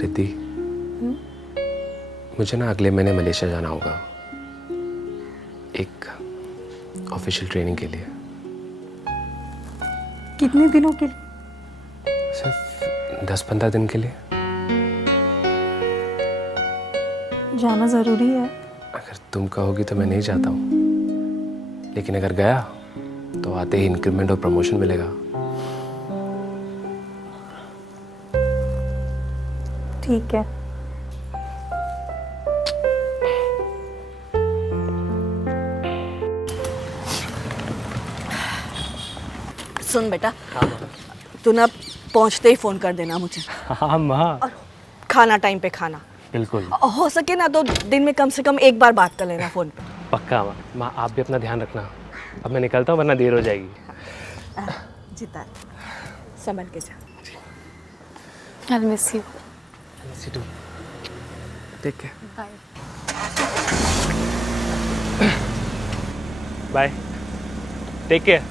रिद्धि, मुझे ना अगले महीने मलेशिया जाना होगा एक ऑफिशियल ट्रेनिंग के लिए। कितने दिनों के लिए? सिर्फ 10-15 दिन के लिए। जाना जरूरी है। अगर तुम कहोगी तो मैं नहीं जाता हूँ, लेकिन अगर गया तो आते ही इंक्रीमेंट और प्रमोशन मिलेगा। ठीक है। सुन बेटा, तू ना पहुंचते ही फोन कर देना मुझे। हाँ माँ, और खाना टाइम पे खाना। बिल्कुल। हो सके ना तो दिन में कम से कम एक बार बात कर लेना फोन पे। पक्का माँ। माँ आप भी अपना ध्यान रखना। अब मैं निकलता हूँ वरना देर हो जाएगी। जीता, संभल के जा। I'll miss you. See you. Take care. Bye. Bye. Take care.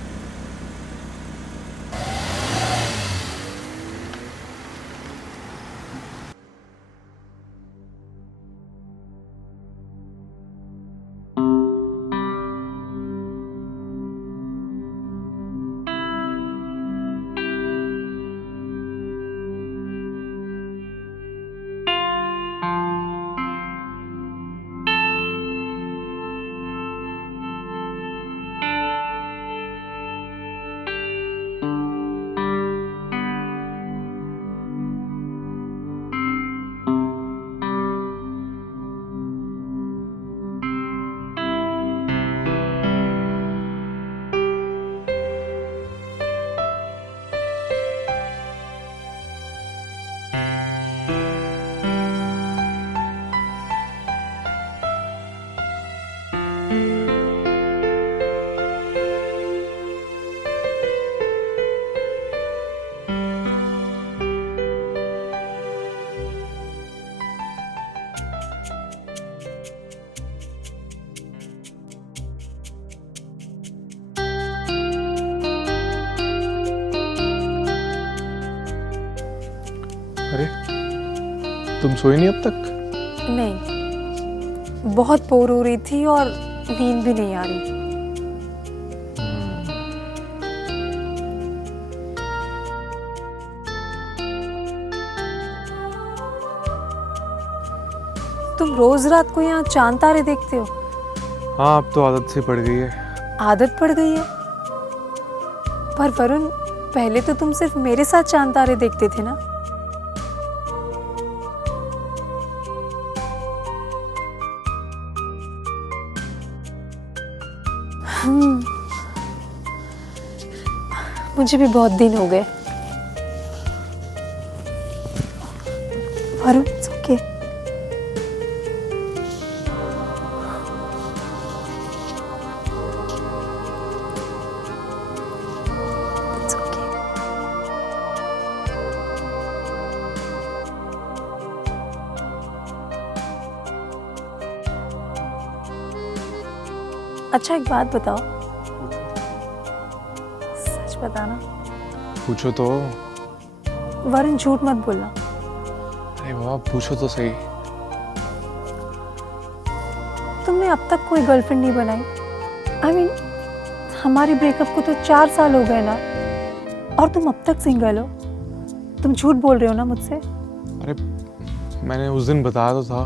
अरे तुम सोई नहीं अब तक? नहीं, बहुत बोर हो रही थी और नींद भी नहीं आ रही। तुम रोज रात को यहाँ चांद तारे देखते हो? हाँ, अब तो आदत सी पड़ गई है। आदत पड़ गई है? पर वरुण, पहले तो तुम सिर्फ मेरे साथ चांद तारे देखते थे ना? मुझे भी बहुत दिन हो गए। Varun, it's okay. It's okay. अच्छा, एक बात बताओ, सच बताना। पूछो तो। वरुण, झूठ मत बोलना। अरे बाबा, पूछो तो सही। तुमने अब तक कोई गर्लफ्रेंड नहीं बनाई? I mean, हमारे ब्रेकअप को तो 4 साल हो गए ना, और तुम अब तक सिंगल हो। तुम झूठ बोल रहे हो ना मुझसे? अरे मैंने उस दिन बताया तो था,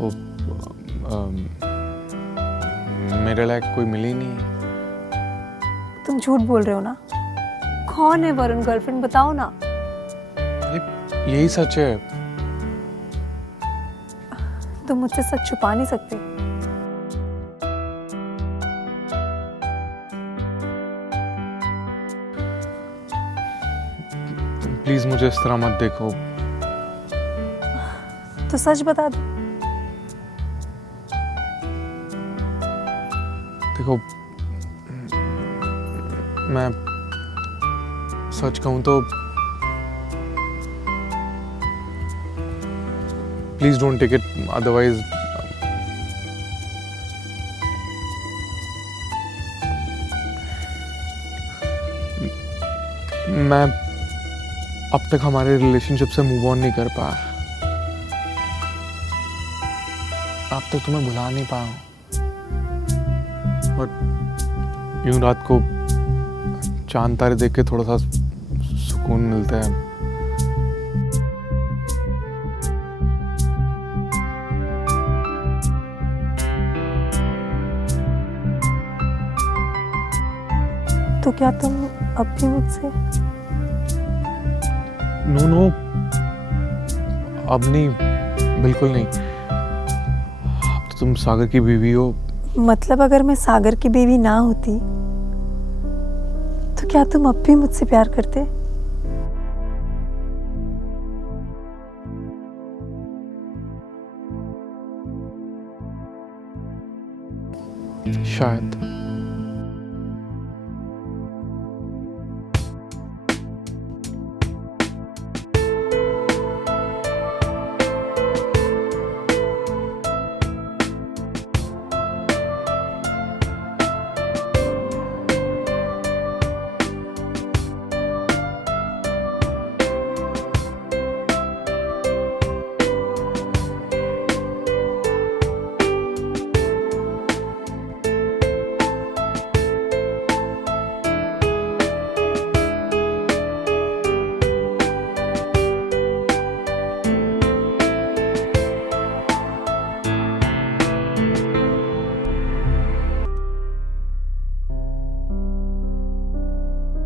वो मेरे लायक कोई मिली नहीं। तुम झूठ बोल रहे हो ना? कौन है वरुण गर्लफ्रेंड, बताओ ना। अरे यही सच है। तुम मुझसे सच छुपा नहीं सकते। तुम प्लीज मुझे इस तरह मत देखो। तो सच बता दो। देखो, मैं सच कहूं तो please don't take it, otherwise अब तक हमारे रिलेशनशिप से मूव ऑन नहीं कर पाया। अब तक तुम्हें भुला नहीं पाया हूँ। और यूं रात को चांद तारे देख के थोड़ा सा सुकून मिलता है। तो क्या तुम अब भी मुझसे? नो, अब नहीं, बिल्कुल नहीं। अब तो तुम सागर की बीवी हो। मतलब अगर मैं सागर की बीवी ना होती तो क्या तुम अब भी मुझसे प्यार करते? शायद।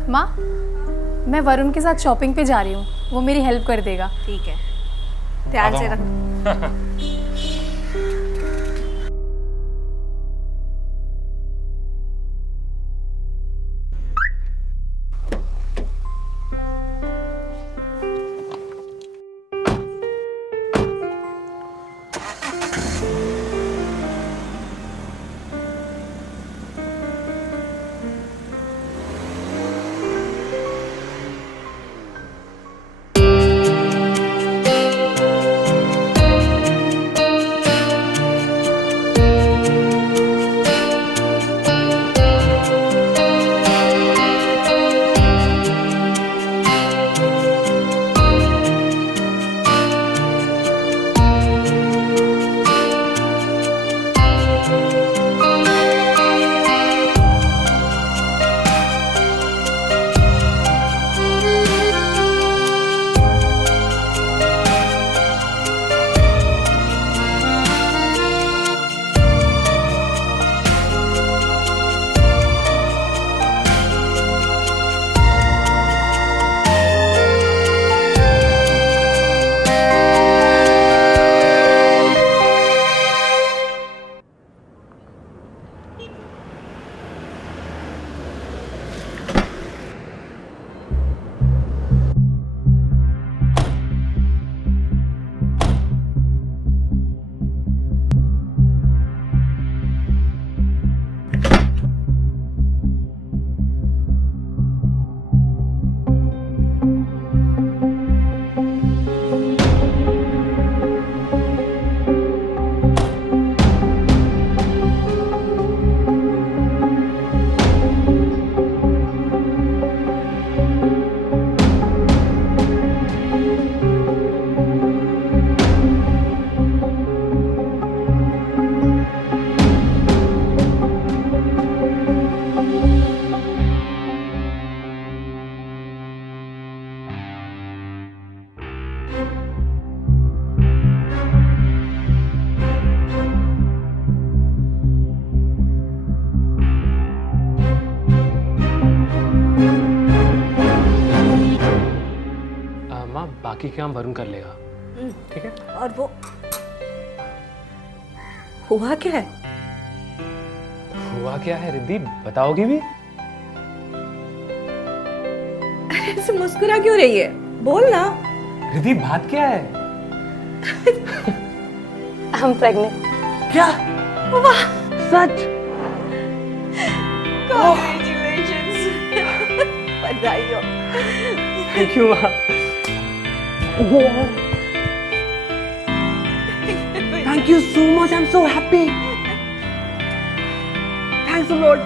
माँ, मैं वरुण के साथ शॉपिंग पे जा रही हूँ, वो मेरी हेल्प कर देगा। ठीक है, ध्यान से रख। बाकी काम वरुण कर लेगा, ठीक है? और वो हुआ क्या है? हुआ क्या है रिद्धि, बताओगी भी? ऐसे मुस्कुरा क्यों रही है? बोल ना। रिद्धि बात क्या है? I'm pregnant. क्या? वाह, सच? Congratulations. बधाई हो। थैंक यू माँ। Thank you so much. I'm so happy. Thanks a lot.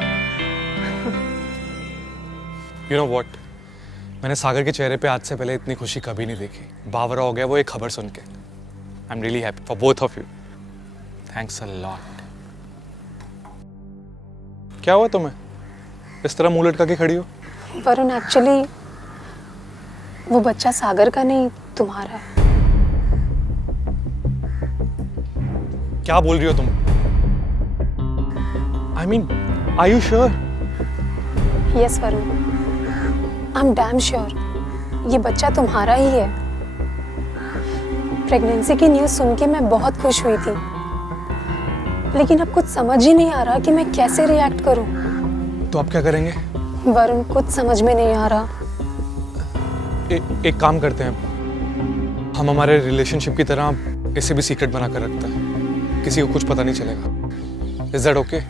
You know what? मैंने सागर के चेहरे पे आज से पहले इतनी खुशी कभी नहीं देखी। बावरा हो गया वो एक खबर सुन के। I am really happy for both of you. Thanks a lot. क्या हुआ तुम्हें? इस तरह मुंह लटका के खड़ी हो? वरुण, एक्चुअली वो बच्चा सागर का नहीं, तुम्हारा है। क्या बोल रही हो तुम? I mean, are you sure? Yes Varun, I am damn sure ये बच्चा तुम्हारा ही है। प्रेगनेंसी की न्यूज़ सुन के मैं बहुत खुश हुई थी, लेकिन अब कुछ समझ ही नहीं आ रहा कि मैं कैसे रिएक्ट करूं। तो आप क्या करेंगे? वरुण, कुछ समझ में नहीं आ रहा। एक काम करते हैं, हम हमारे रिलेशनशिप की तरह इसे भी सीक्रेट बना कर रखते हैं, किसी को कुछ पता नहीं चलेगा। Is that okay?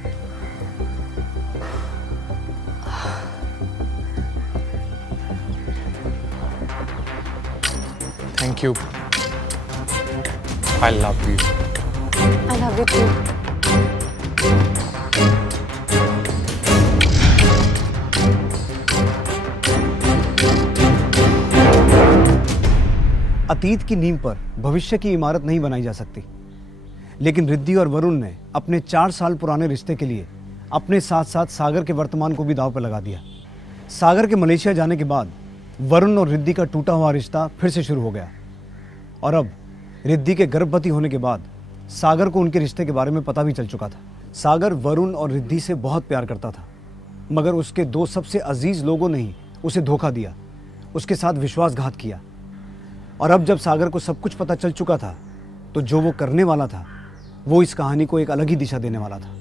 Thank you. I love you. I love you too. अतीत की नींव पर भविष्य की इमारत नहीं बनाई जा सकती, लेकिन रिद्धि और वरुण ने अपने 4 साल पुराने रिश्ते के लिए अपने साथ साथ सागर के वर्तमान को भी दांव पर लगा दिया। सागर के मलेशिया जाने के बाद वरुण और रिद्धि का टूटा हुआ रिश्ता फिर से शुरू हो गया, और अब रिद्धि के गर्भवती होने के बाद सागर को उनके रिश्ते के बारे में पता भी चल चुका था। सागर वरुण और रिद्धि से बहुत प्यार करता था, मगर उसके 2 सबसे अजीज लोगों ने ही उसे धोखा दिया, उसके साथ विश्वासघात किया। और अब जब सागर को सब कुछ पता चल चुका था, तो जो वो करने वाला था वो इस कहानी को एक अलग ही दिशा देने वाला था।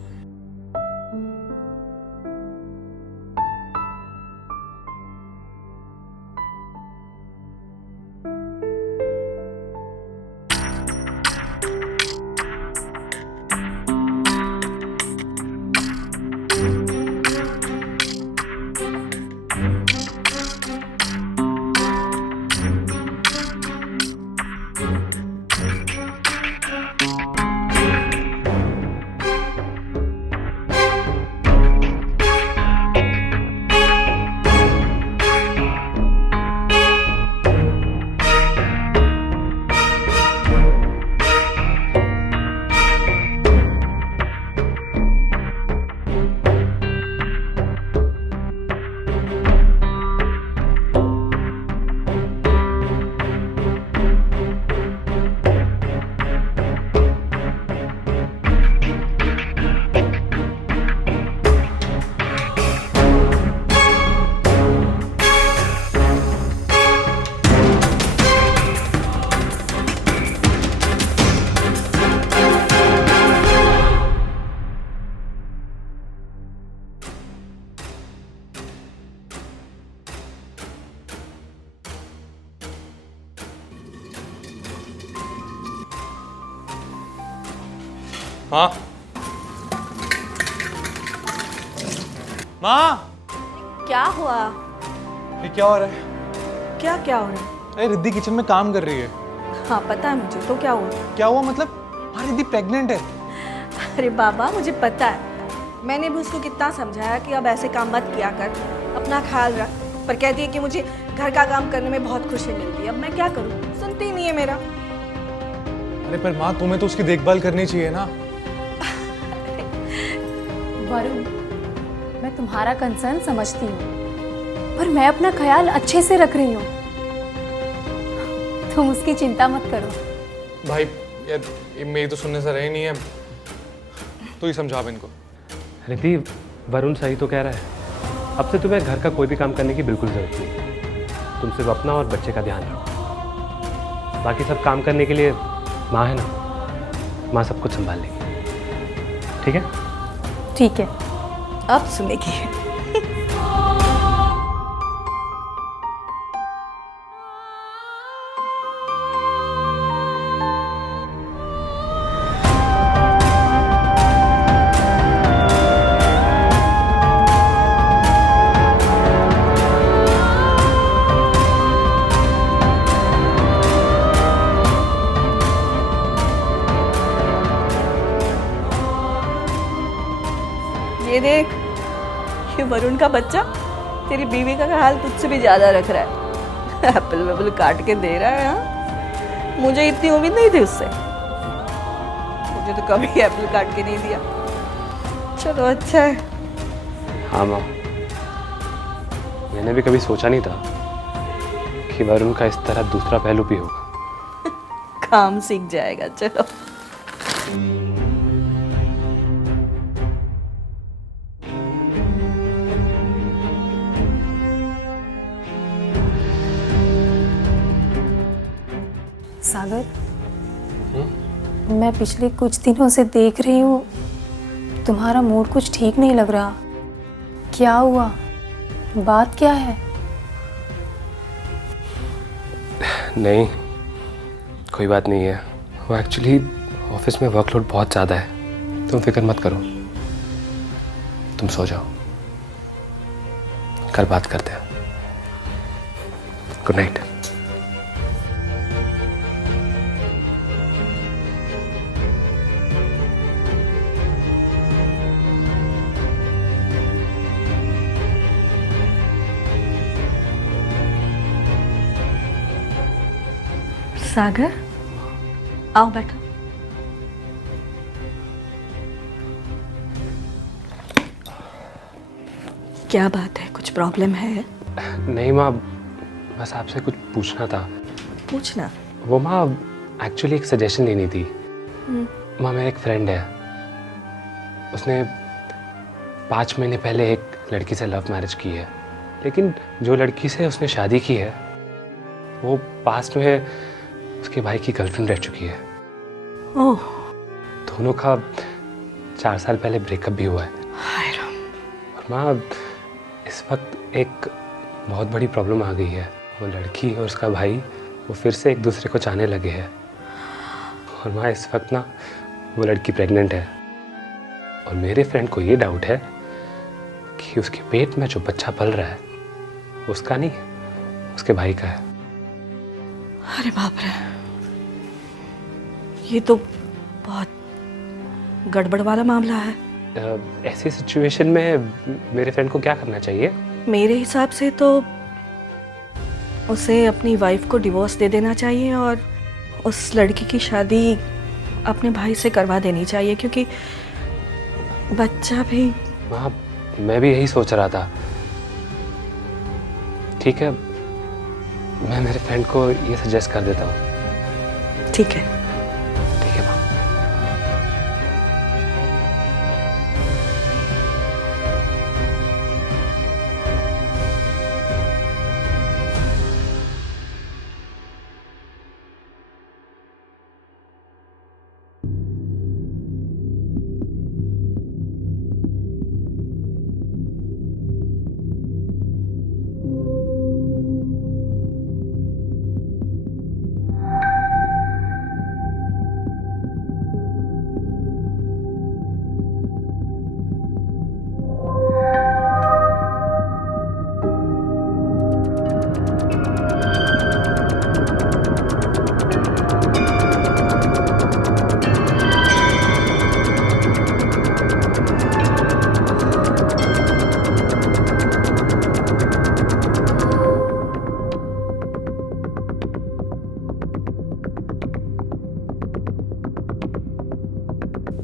माँ, माँ, क्या हुआ? ये क्या हो रहा है? क्या क्या हो रहा है? अरे रिद्धि किचन में काम कर रही है। हाँ पता है मुझे, तो क्या हुआ? क्या हुआ मतलब? हाँ, रिद्धि प्रेग्नेंट है। अरे बाबा, मुझे पता है। मैंने भी उसको कितना समझाया कि अब ऐसे काम मत किया कर, अपना ख्याल रख, पर कहती है कि मुझे घर का काम करने में बहुत खुशी मिलती है। अब मैं क्या करूँ? सुनती ही नहीं है मेरा। अरे पर माँ, तुम्हें तो उसकी देखभाल करनी चाहिए ना। वरुण, मैं तुम्हारा कंसर्न समझती हूँ, पर मैं अपना ख्याल अच्छे से रख रही हूँ। तुम उसकी चिंता मत करो। भाई यार, ये मेरी तो सुनने से रही नहीं है, तो ही समझा अब इनको। रिद्धि, वरुण सही तो कह रहा है। अब से तुम्हें घर का कोई भी काम करने की बिल्कुल ज़रूरत नहीं। तुम सिर्फ अपना और बच्चे का ध्यान रखो। बाकी सब काम करने के लिए माँ है ना, माँ सब कुछ संभाल लेगी। ठीक है? ठीक है। अब सुनेगी। ये देख, ये वरुण का बच्चा तेरी बीवी का ख्याल तुझसे भी ज्यादा रख रहा है। एप्पल वेपल काट के दे रहा है। हाँ, मुझे इतनी उम्मीद नहीं थी उससे। मुझे तो कभी एप्पल काट के नहीं दिया। चलो अच्छा है। हाँ माँ, मैंने भी कभी सोचा नहीं था कि वरुण का इस तरह दूसरा पहलू भी होगा। काम सीख जाएगा। चलो सागर, मैं पिछले कुछ दिनों से देख रही हूँ तुम्हारा मूड कुछ ठीक नहीं लग रहा। क्या हुआ? बात क्या है? नहीं, कोई बात नहीं है। वो एक्चुअली ऑफिस में वर्कलोड बहुत ज़्यादा है। तुम फिक्र मत करो, तुम सो जाओ, कल बात करते हैं। Good night. सागर, आओ बैठो। क्या बात है? कुछ प्रॉब्लम है? नहीं माँ, बस आपसे कुछ पूछना था। पूछना? वो माँ, एक्चुअली एक सजेशन लेनी थी। माँ, मेरा एक फ्रेंड है, उसने 5 महीने पहले एक लड़की से लव मैरिज की है, लेकिन जो लड़की से उसने शादी की है वो पास्ट में उसके भाई की गर्लफ्रेंड रह चुकी है। ओह, दोनों का 4 साल पहले ब्रेकअप भी हुआ है। हाय राम। और माँ, इस वक्त एक बहुत बड़ी प्रॉब्लम आ गई है। वो लड़की और उसका भाई वो फिर से एक दूसरे को चाहने लगे हैं। और माँ, इस वक्त ना वो लड़की प्रेग्नेंट है, और मेरे फ्रेंड को ये डाउट है कि उसके पेट में जो बच्चा पल रहा है उसका नहीं, उसके भाई का है। अरे बाप रे, ये तो बहुत गड़बड़ वाला मामला है। ऐसी सिचुएशन में मेरे फ्रेंड को क्या करना चाहिए? मेरे हिसाब से तो उसे अपनी वाइफ को डिवोर्स दे देना चाहिए और उस लड़की की शादी अपने भाई से करवा देनी चाहिए, क्योंकि बच्चा भी। हाँ, मैं भी यही सोच रहा था। ठीक है, मैं मेरे फ्रेंड को ये सजेस्ट कर देता हूँ। ठीक है। ठीक है माँ।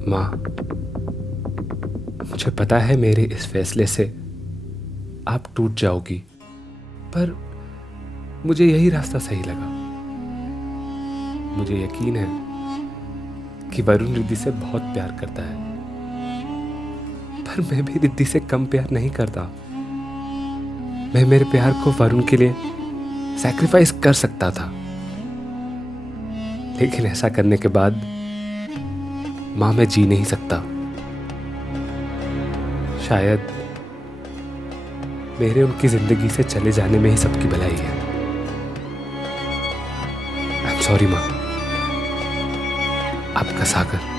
माँ, मुझे पता है मेरे इस फैसले से आप टूट जाओगी, पर मुझे यही रास्ता सही लगा। मुझे यकीन है कि वरुण रिद्धि से बहुत प्यार करता है, पर मैं भी रिद्धि से कम प्यार नहीं करता। मैं मेरे प्यार को वरुण के लिए सैक्रिफाइस कर सकता था, लेकिन ऐसा करने के बाद माँ, मैं जी नहीं सकता। शायद मेरे उनकी जिंदगी से चले जाने में ही सबकी भलाई है। आई एम सॉरी माँ। आपका सागर।